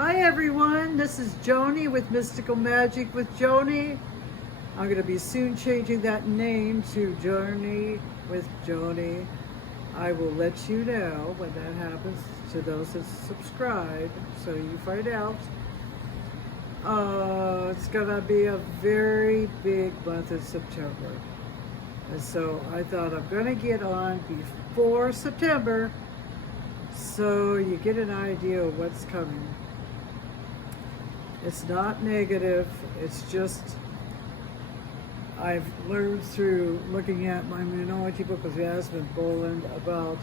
Hi everyone, this is Joni with Mystical Magic with Joni. I'm going to be soon changing that name to Journey with Joni. I will let you know when that happens to those that subscribe, so you find out. It's going to be a very big month in September. And so I thought I'm going to get on before September so you get an idea of what's coming. It's not negative, it's just I've learned through looking at my Moonology book with Yasmin Boland about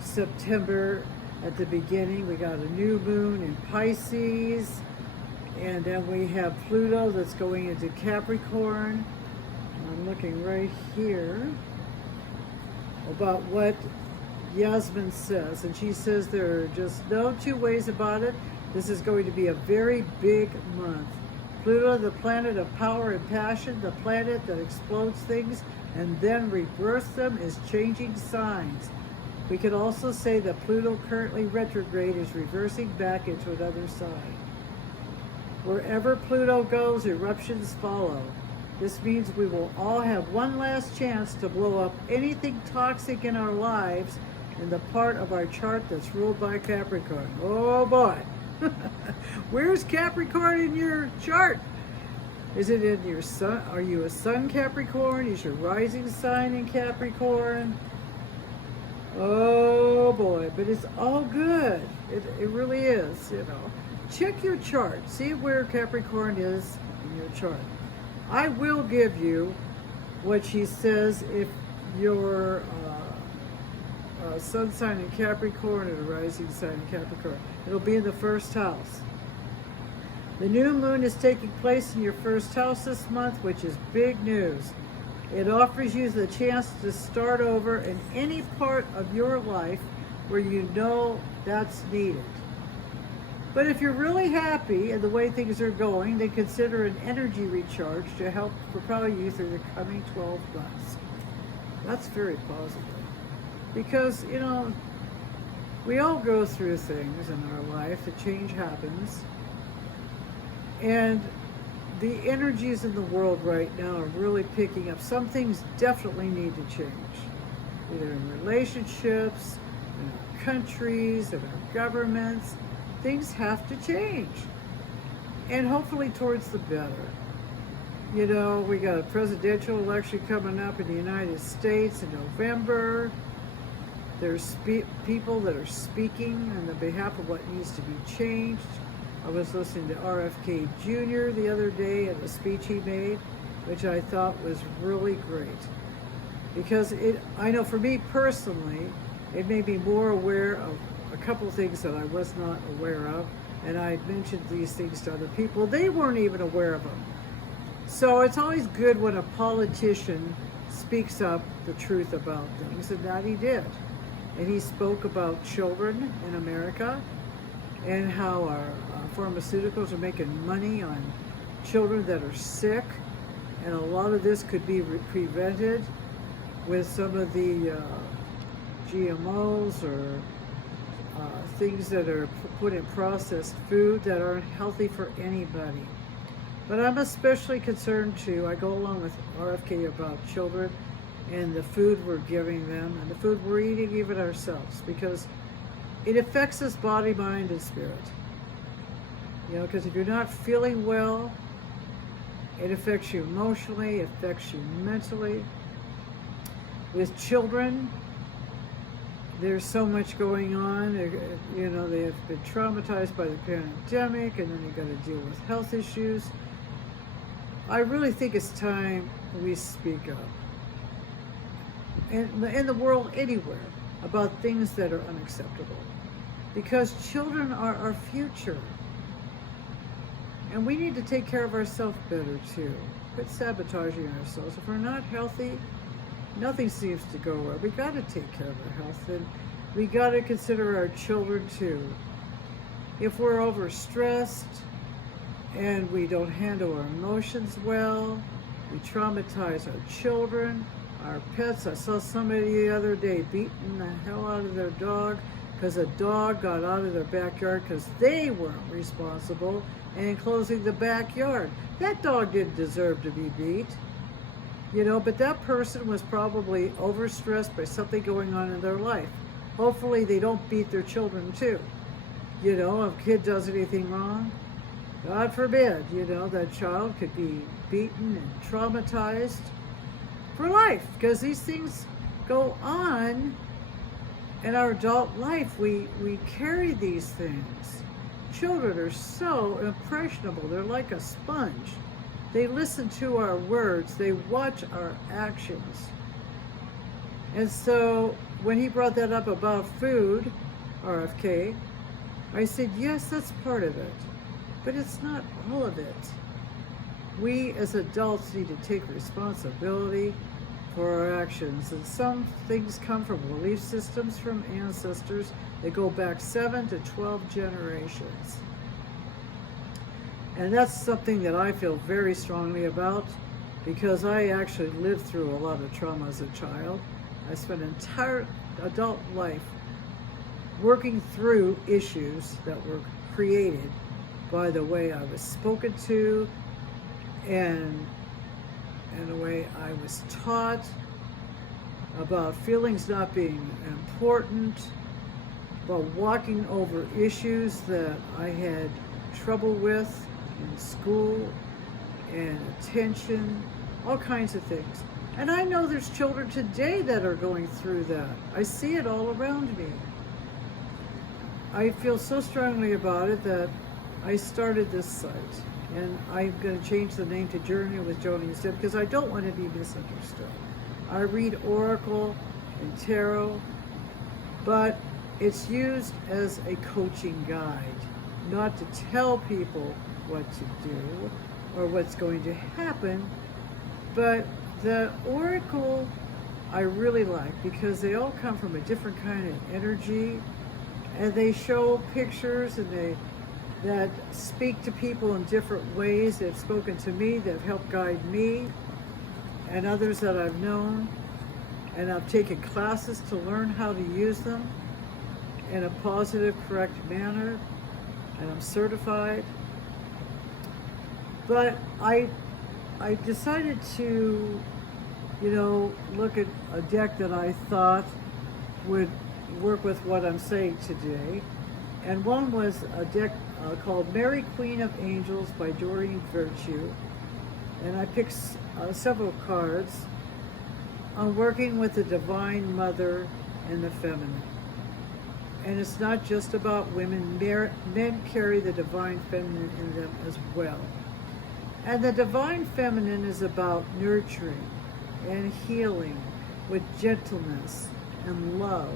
September. At the beginning we got a new moon in Pisces, and then we have Pluto that's going into Capricorn. I'm looking right here about what Yasmin says, and she says there are just no two ways about it. This is going to be a very big month. Pluto, the planet of power and passion, the planet that explodes things and then rebirths them, is changing signs. We could also say that Pluto, currently retrograde, is reversing back into another sign. Wherever Pluto goes, eruptions follow. This means we will all have one last chance to blow up anything toxic in our lives in the part of our chart that's ruled by Capricorn. Oh boy. Where's Capricorn in your chart? Is it in your sun? Are you a sun Capricorn? Is your rising sign in Capricorn? Oh boy, but it's all good. It really is, you know. Check your chart. See where Capricorn is in your chart. I will give you what she says if your sun sign in Capricorn and a rising sign in Capricorn. It'll be in the first house. The new moon is taking place in your first house this month, which is big news. It offers you the chance to start over in any part of your life where you know that's needed. But if you're really happy in the way things are going, then consider an energy recharge to help propel you through the coming 12 months. That's very positive. Because, you know, we all go through things in our life. The change happens. And the energies in the world right now are really picking up. Some things definitely need to change. Either in relationships, in our countries, in our governments. Things have to change. And hopefully towards the better. You know, we got a presidential election coming up in the United States in November. There's people that are speaking on the behalf of what needs to be changed. I was listening to RFK Jr. the other day at a speech he made, which I thought was really great. Because I know for me personally, it made me more aware of a couple things that I was not aware of. And I mentioned these things to other people. They weren't even aware of them. So it's always good when a politician speaks up the truth about things, and that he did. And he spoke about children in America and how our pharmaceuticals are making money on children that are sick. And a lot of this could be prevented with some of the GMOs or things that are put in processed food that aren't healthy for anybody. But I'm especially concerned too. I go along with RFK about children and the food we're giving them and the food we're eating even ourselves, because it affects us body, mind, and spirit. You know, because if you're not feeling well, it affects you emotionally, it affects you mentally. With children, there's so much going on. You know, they have been traumatized by the pandemic, and then you've got to deal with health issues. I really think it's time we speak up. In the world, anywhere, about things that are unacceptable. Because children are our future. And we need to take care of ourselves better too. Quit sabotaging ourselves. If we're not healthy, nothing seems to go well. We got to take care of our health, and we got to consider our children too. If we're overstressed and we don't handle our emotions well, we traumatize our children, our pets. I saw somebody the other day beating the hell out of their dog because a dog got out of their backyard because they weren't responsible and enclosing the backyard. That dog didn't deserve to be beat, you know, but that person was probably overstressed by something going on in their life. Hopefully they don't beat their children too. You know, if a kid does anything wrong, God forbid, you know, that child could be beaten and traumatized for life, because these things go on in our adult life. We carry these things. Children are so impressionable. They're like a sponge. They listen to our words. They watch our actions. And so when he brought that up about food, RFK, I said, yes, that's part of it, but it's not all of it. We as adults need to take responsibility for our actions. And some things come from belief systems from ancestors that go back 7 to 12 generations. And that's something that I feel very strongly about, because I actually lived through a lot of trauma as a child. I spent an entire adult life working through issues that were created by the way I was spoken to and the way I was taught about feelings not being important, about walking over issues that I had trouble with in school and attention, all kinds of things. And I know there's children today that are going through that. I see it all around me. I feel so strongly about it that I started this site, and I'm going to change the name to Journey with Joni instead, because I don't want to be misunderstood. I read Oracle and Tarot, but it's used as a coaching guide, not to tell people what to do or what's going to happen. But the Oracle I really like, because they all come from a different kind of energy, and they show pictures and that speak to people in different ways. They've spoken to me, they've helped guide me and others that I've known, and I've taken classes to learn how to use them in a positive, correct manner, and I'm certified. But I decided to, you know, look at a deck that I thought would work with what I'm saying today. And one was a deck called Mary Queen of Angels by Doreen Virtue. And I picked several cards on working with the Divine Mother and the Feminine. And it's not just about women. Men carry the Divine Feminine in them as well. And the Divine Feminine is about nurturing and healing with gentleness and love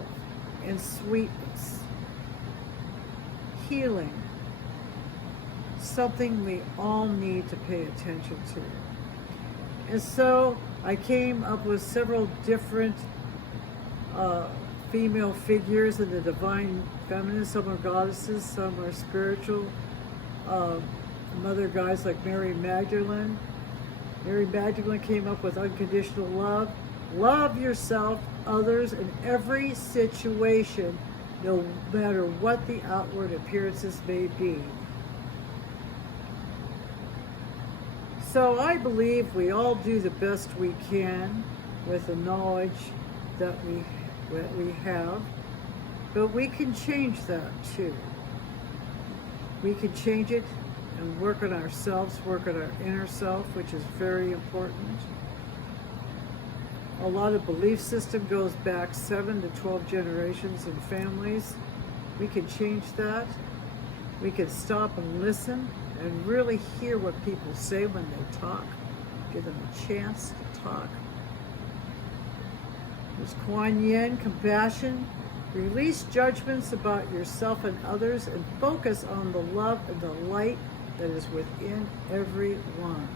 and sweetness. Healing, something we all need to pay attention to. And so I came up with several different female figures in the Divine Feminine. Some are goddesses, some are spiritual. Mother guys like Mary Magdalene. Mary Magdalene came up with unconditional love. Love yourself, others, in every situation, no matter what the outward appearances may be. So I believe we all do the best we can with the knowledge that we have, but we can change that too. We can change it and work on ourselves, work on our inner self, which is very important. A lot of belief system goes back 7 to 12 generations in families. We can change that. We can stop and listen and really hear what people say when they talk. Give them a chance to talk. There's Kuan Yin, compassion. Release judgments about yourself and others and focus on the love and the light that is within everyone.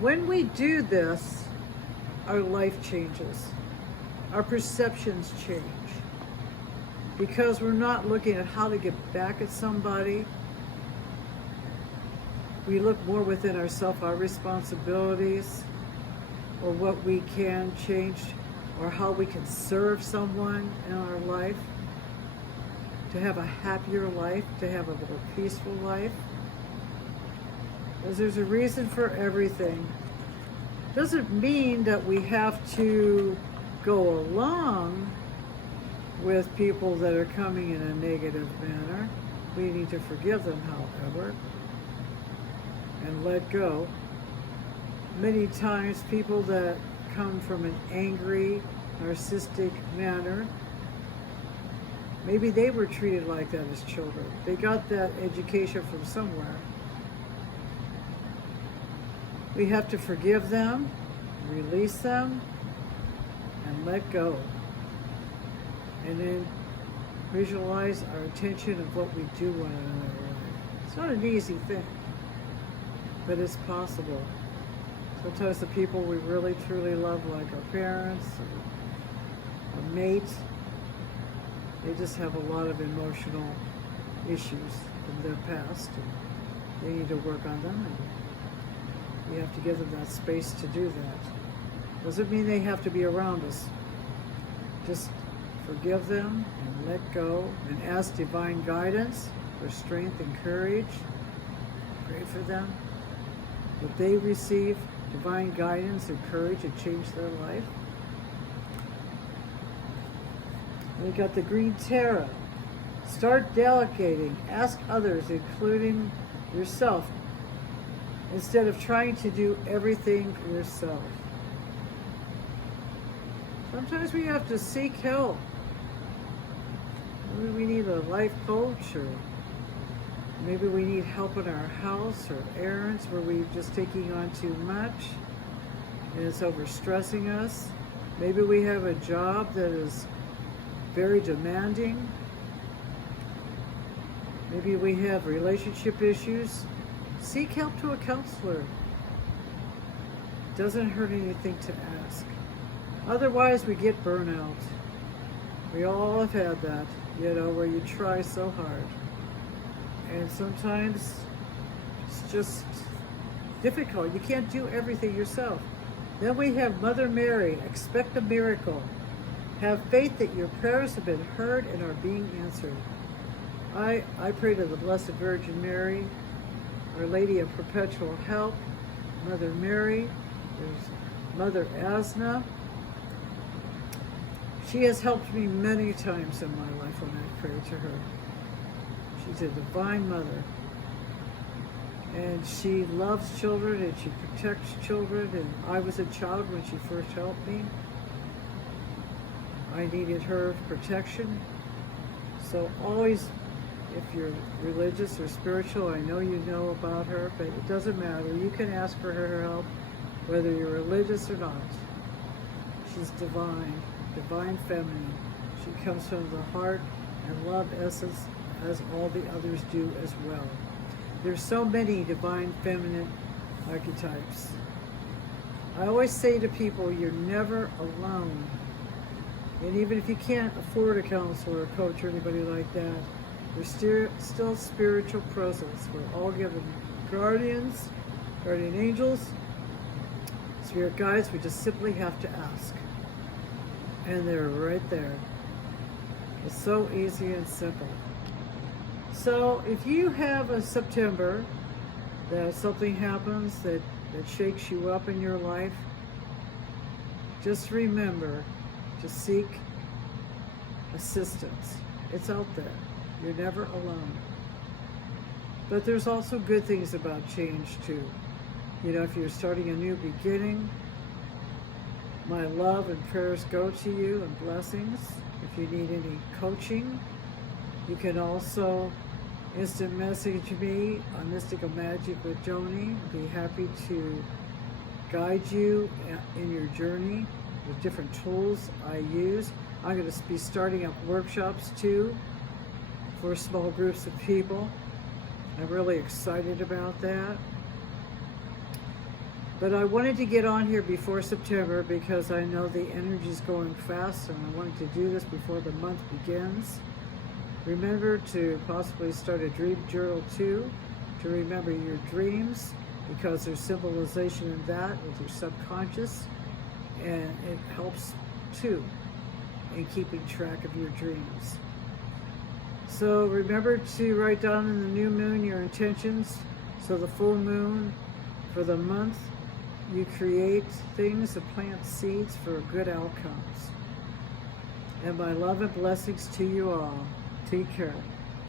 When we do this, our life changes. Our perceptions change. Because we're not looking at how to get back at somebody. We look more within ourselves, our responsibilities, or what we can change or how we can serve someone in our life, to have a happier life, to have a more peaceful life. Because there's a reason for everything. Doesn't mean that we have to go along with people that are coming in a negative manner. We need to forgive them, however, and let go. Many times people that come from an angry, narcissistic manner, maybe they were treated like that as children. They got that education from somewhere. We have to forgive them, release them, and let go. And then visualize our intention of what we do want in our life. It's not an easy thing, but it's possible. Sometimes the people we really truly love, like our parents, or a mate, they just have a lot of emotional issues from their past, and they need to work on them, and we have to give them that space to do that. Doesn't mean they have to be around us. Just forgive them and let go, and ask divine guidance for strength and courage. Pray for them that they receive divine guidance and courage to change their life. We got the green tarot. Start delegating. Ask others, including yourself, instead of trying to do everything yourself. Sometimes we have to seek help. Maybe we need a life coach, or maybe we need help in our house or errands where we're just taking on too much and it's overstressing us. Maybe we have a job that is very demanding. Maybe we have relationship issues. Seek help to a counselor. It doesn't hurt anything to ask. Otherwise, we get burnout. We all have had that, where you try so hard. And sometimes it's just difficult. You can't do everything yourself. Then we have Mother Mary. Expect a miracle. Have faith that your prayers have been heard and are being answered. I pray to the Blessed Virgin Mary, Our Lady of Perpetual Help, Mother Mary. There's Mother Asna. She has helped me many times in my life when I pray to her. She's a divine mother. And she loves children and she protects children. And I was a child when she first helped me. I needed her protection. So always, if you're religious or spiritual, I know you know about her, but it doesn't matter. You can ask for her help, whether you're religious or not. She's divine, divine feminine. She comes from the heart and love essence, as all the others do as well. There's so many divine feminine archetypes. I always say to people, you're never alone. And even if you can't afford a counselor or coach or anybody like that, there's still spiritual presence. We're all given guardians, guardian angels, spirit guides. We just simply have to ask. And they're right there. It's so easy and simple. So if you have a September that something happens that shakes you up in your life, just remember to seek assistance. It's out there. You're never alone. But there's also good things about change too. If you're starting a new beginning, my love and prayers go to you, and blessings. If you need any coaching, you can also instant message me on Mystical Magic with Joni. I'd be happy to guide you in your journey with different tools I use. I'm going to be starting up workshops too for small groups of people. I'm really excited about that. But I wanted to get on here before September because I know the energy is going fast, and I wanted to do this before the month begins. Remember to possibly start a dream journal too, to remember your dreams, because there's symbolization in that with your subconscious, and it helps too in keeping track of your dreams. So remember to write down in the new moon your intentions. So the full moon for the month, you create things and plant seeds for good outcomes. And my love and blessings to you all. Take care.